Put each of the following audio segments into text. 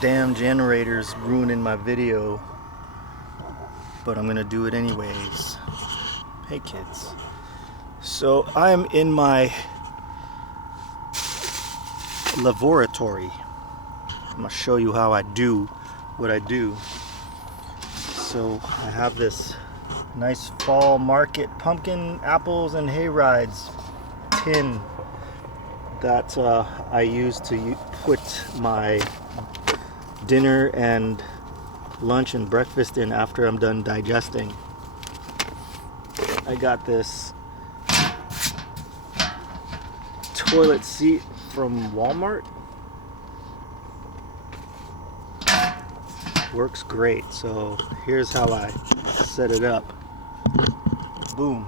Damn generator's ruining my video, but I'm gonna do it anyways. Hey kids. So I am in my laboratory. I'm gonna show you how I do what I do. So I have this nice fall market pumpkin, apples, and hay rides tin that I use to put my dinner and lunch and breakfast in after I'm done digesting. I got this toilet seat from Walmart. Works great. So here's how I set it up. Boom.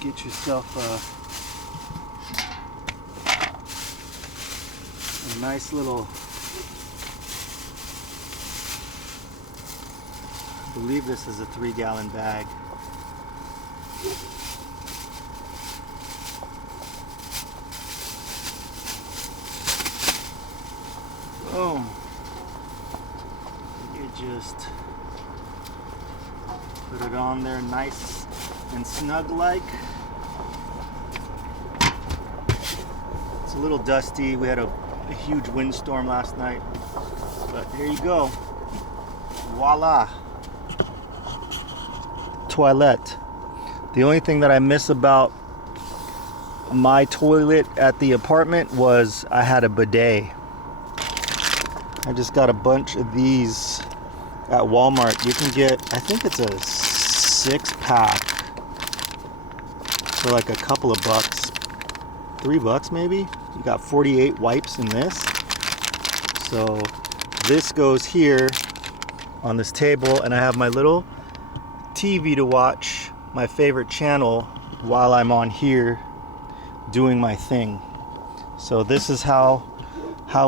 Get yourself a nice little, I believe this is a 3-gallon bag. Boom. You just put it on there nice and snug like. It's a little dusty. We had a huge windstorm last night, but here you go. Voila. Toilet. The only thing that I miss about my toilet at the apartment was I had a bidet. I just got a bunch of these at Walmart. You can get, I think it's a 6-pack for like a couple of bucks. $3 maybe. You got 48 wipes in this. So this goes here on this table, and I have my little TV to watch my favorite channel while I'm on here doing my thing. So this is how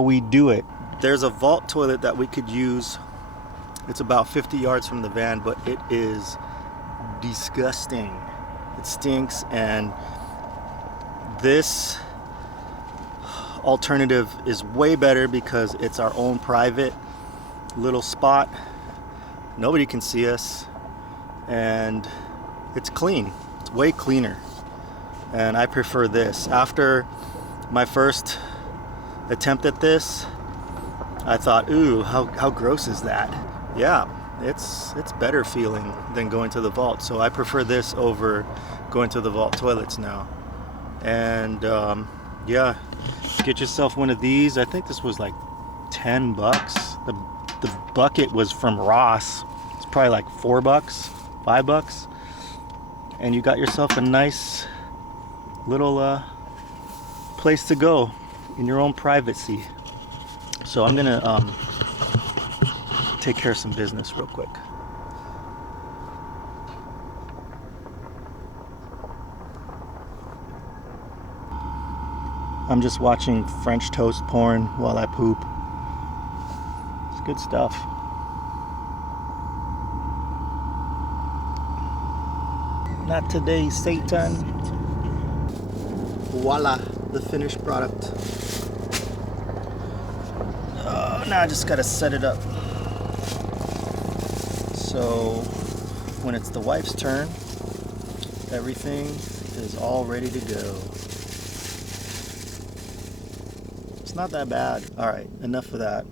we do it. There's a vault toilet that we could use. It's about 50 yards from the van, but it is disgusting. It stinks, and this alternative is way better because it's our own private little spot. Nobody can see us, and it's clean. It's way cleaner, and I prefer this. After my first attempt at this, I thought, ooh, how gross is that? Yeah, it's better feeling than going to the vault. So I prefer this over going to the vault toilets now. And yeah, get yourself one of these. I think this was like $10. The bucket was from Ross. It's probably like $4, $5, and you got yourself a nice little place to go in your own privacy. So I'm gonna take care of some business real quick. I'm just watching French toast porn while I poop. It's good stuff. Not today, Satan. Voila, the finished product. Now I just gotta set it up. So when it's the wife's turn, everything is all ready to go. It's not that bad. All right, enough of that.